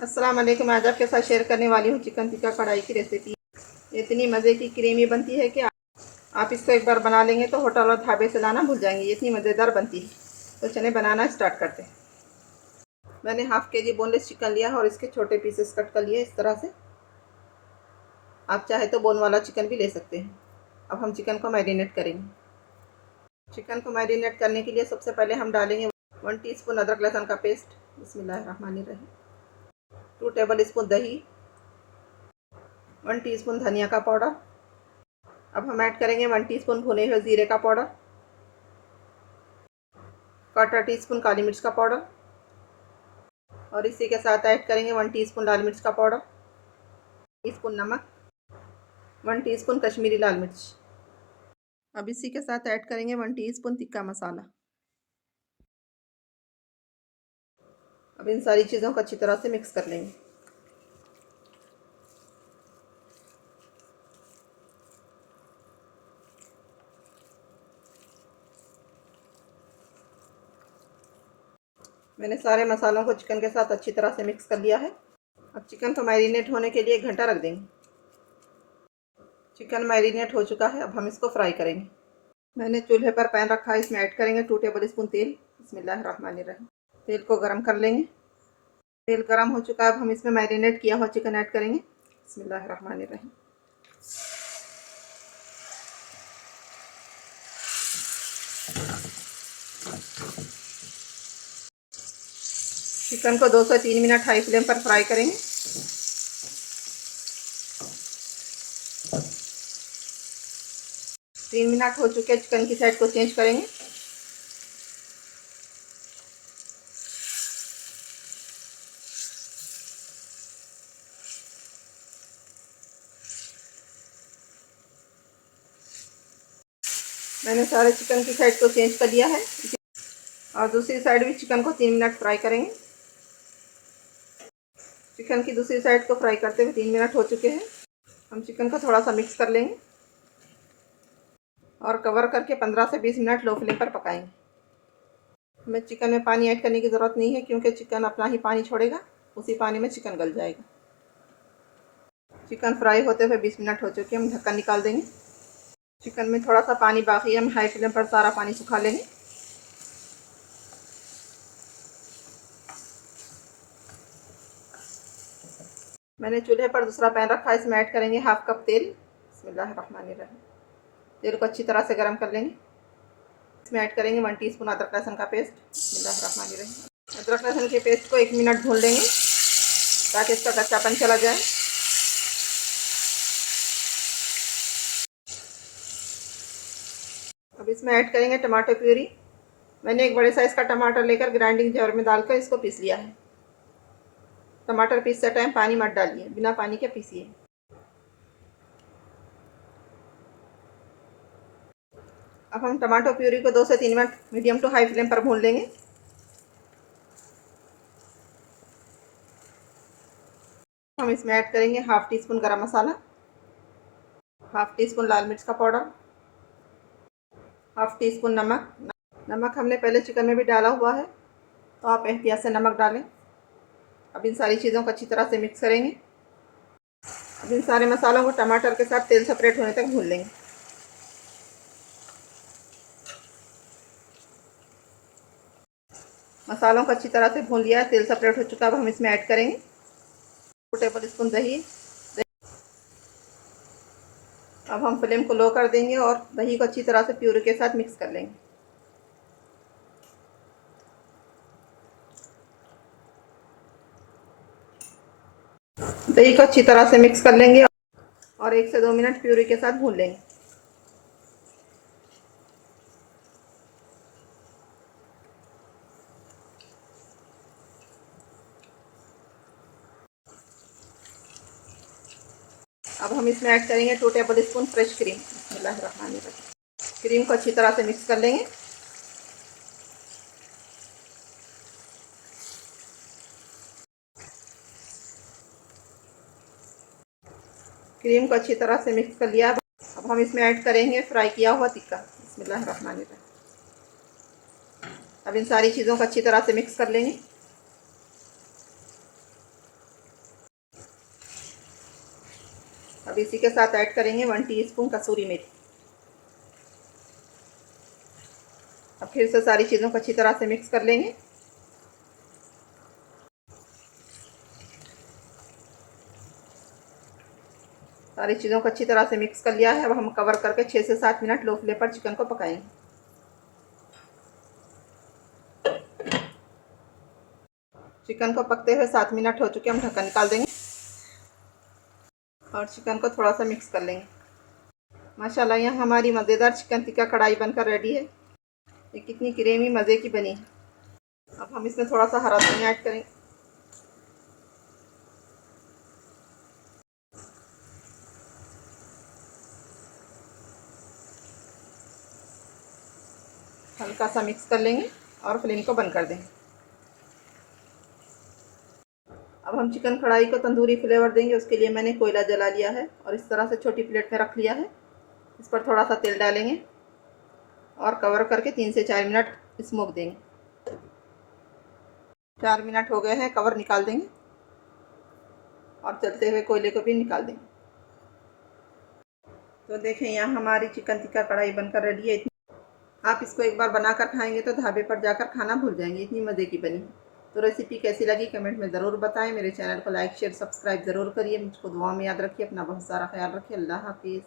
अस्सलाम वालेकुम। आज आपके साथ शेयर करने वाली हूँ चिकन टिक्का कढ़ाई की रेसिपी। इतनी मज़े की क्रीमी बनती है कि आप इसको एक बार बना लेंगे तो होटल और ढाबे से लाना भूल जाएंगे, इतनी मज़ेदार बनती है। तो चलिए बनाना स्टार्ट करते हैं। मैंने हाफ़ के जी बोनलेस चिकन लिया है और इसके छोटे पीसेस कट कर लिए इस तरह से। आप चाहे तो बोन वाला चिकन भी ले सकते हैं। अब हम चिकन को मैरिनेट करेंगे। चिकन को मैरिनेट करने के लिए सबसे पहले हम डालेंगे 1 टीस्पून अदरक लहसुन का पेस्ट। बिस्मिल्लाहिर्रहमानिर्रहीम। 2 टेबल स्पून दही, 1 टीस्पून धनिया का पाउडर। अब हम ऐड करेंगे 1 टीस्पून भुने हुए ज़ीरे का पाउडर, 1/4 टीस्पून काली मिर्च का पाउडर और इसी के साथ ऐड करेंगे 1 टीस्पून लाल मिर्च का पाउडर, टीस्पून नमक, 1 टीस्पून कश्मीरी लाल मिर्च। अब इसी के साथ ऐड करेंगे 1 टीस्पून तिक्का मसाला। अब इन सारी चीज़ों को अच्छी तरह से मिक्स कर लेंगे। मैंने सारे मसालों को चिकन के साथ अच्छी तरह से मिक्स कर लिया है। अब चिकन को मैरिनेट होने के लिए 1 घंटा रख देंगे। चिकन मैरिनेट हो चुका है, अब हम इसको फ्राई करेंगे। मैंने चूल्हे पर पैन रखा है, इसमें ऐड करेंगे 2 टेबल स्पून तेल। बिस्मिल्लाहिर्रहमानिर्रहीम। तेल को गरम कर लेंगे। तेल गरम हो चुका है, अब हम इसमें मैरिनेट किया हुआ चिकन ऐड करेंगे। बिस्मिल्लाहिर्रहमानिर्रहीम। चिकन को 2 से 3 मिनट हाई फ्लेम पर फ्राई करेंगे। तीन मिनट हो चुके हैं, चिकन की साइड को चेंज करेंगे। मैंने सारे चिकन की साइड को चेंज कर लिया है और दूसरी साइड भी चिकन को 3 मिनट फ्राई करेंगे। चिकन की दूसरी साइड को फ्राई करते हुए 3 मिनट हो चुके हैं। हम चिकन को थोड़ा सा मिक्स कर लेंगे और कवर करके 15 से 20 मिनट लो फ्लेम पर पकाएंगे। हमें चिकन में पानी ऐड करने की ज़रूरत नहीं है क्योंकि चिकन अपना ही पानी छोड़ेगा, उसी पानी में चिकन गल जाएगा। चिकन फ्राई होते हुए 20 मिनट हो चुके हैं, हम ढक्कन निकाल देंगे। चिकन में थोड़ा सा पानी बाकी है, हम हाई फ्लेम पर सारा पानी सुखा लेंगे। मैंने चूल्हे पर दूसरा पैन रखा है, इसमें ऐड करेंगे 1/2 कप तेल। बिस्मिल्लाहिर्रहमानिर्रहीम। तेल को अच्छी तरह से गर्म कर लेंगे। इसमें ऐड करेंगे 1 टीस्पून अदरक लहसुन का पेस्ट। बिस्मिल्लाहिर्रहमानिर्रहीम। अदरक लहसुन के पेस्ट को 1 मिनट भून लेंगे ताकि इसका कच्चापन चला जाए। अब इसमें ऐड करेंगे टमाटर प्यूरी। मैंने एक बड़े साइज़ का टमाटर लेकर ग्राइंडिंग जार में डालकर इसको पीस लिया है। टमाटर पीसते टाइम पानी मत डालिए, बिना पानी के पीसिए। अब हम टमाटो प्यूरी को 2 से 3 minute medium to high flame पर भून लेंगे। हम इसमें ऐड करेंगे 1/2 टीस्पून गरम मसाला, 1/2 टीस्पून लाल मिर्च का पाउडर, 1/2 टीस्पून नमक। नमक हमने पहले चिकन में भी डाला हुआ है, तो आप एहतियात से नमक डालें। अब इन सारी चीज़ों को अच्छी तरह से मिक्स करेंगे। अब इन सारे मसालों को टमाटर के साथ तेल सेपरेट होने तक भून लेंगे। मसालों को अच्छी तरह से भून लिया है, तेल सेपरेट हो चुका है। अब हम इसमें ऐड करेंगे 2 टेबल स्पून दही। अब हम फ्लेम को लो कर देंगे और दही को अच्छी तरह से प्यूरी के साथ मिक्स कर लेंगे। दही को अच्छी तरह से मिक्स कर लेंगे और 1 से 2 मिनट प्यूरी के साथ भून लेंगे। अब हम इसमें ऐड करेंगे 2 टेबल स्पून फ्रेश क्रीम। बिस्मिल्लाहिर्रहमानिर्रहीम। क्रीम को अच्छी तरह से मिक्स कर लेंगे। क्रीम को अच्छी तरह से मिक्स कर लिया। अब हम इसमें ऐड करेंगे फ्राई किया हुआ टिक्का। बिस्मिल्लाहिर्रहमानिर्रहीम। अब इन सारी चीज़ों को अच्छी तरह से मिक्स कर लेंगे। अब इसी के साथ ऐड करेंगे 1 टीस्पून कसूरी मेथी। अब फिर से सारी चीज़ों को अच्छी तरह से मिक्स कर लेंगे। सारी चीज़ों को अच्छी तरह से मिक्स कर लिया है। अब हम कवर करके 6 से 7 मिनट लो फ्लेम पर चिकन को पकाएंगे। चिकन को पकते हुए 7 मिनट हो चुके, हम ढक्कन निकाल देंगे और चिकन को थोड़ा सा मिक्स कर लेंगे। माशाल्लाह, यहाँ हमारी मज़ेदार चिकन टिक्का कढ़ाई बनकर रेडी है। ये कितनी क्रीमी मज़े की बनी है। अब हम इसमें थोड़ा सा हरा धनिया ऐड करेंगे। हल्का सा मिक्स कर लेंगे और फ्लेम को बंद कर देंगे। अब हम चिकन कढ़ाई को तंदूरी फ्लेवर देंगे। उसके लिए मैंने कोयला जला लिया है और इस तरह से छोटी प्लेट में रख लिया है। इस पर थोड़ा सा तेल डालेंगे और कवर करके 3 से 4 मिनट स्मोक देंगे। 4 मिनट हो गए हैं, कवर निकाल देंगे और चलते हुए कोयले को भी निकाल देंगे। तो देखें, यहाँ हमारी चिकन टिक्का कढ़ाई बनकर रेडी है। आप इसको एक बार बनाकर खाएंगे तो ढाबे पर जाकर खाना भूल जाएंगे, इतनी मज़े की बनी है। तो रेसिपी कैसी लगी कमेंट में ज़रूर बताएं। मेरे चैनल को लाइक शेयर सब्सक्राइब ज़रूर करिए। मुझको दुआ में याद रखिए। अपना बहुत सारा ख्याल रखिए। अल्लाह हाफिज़।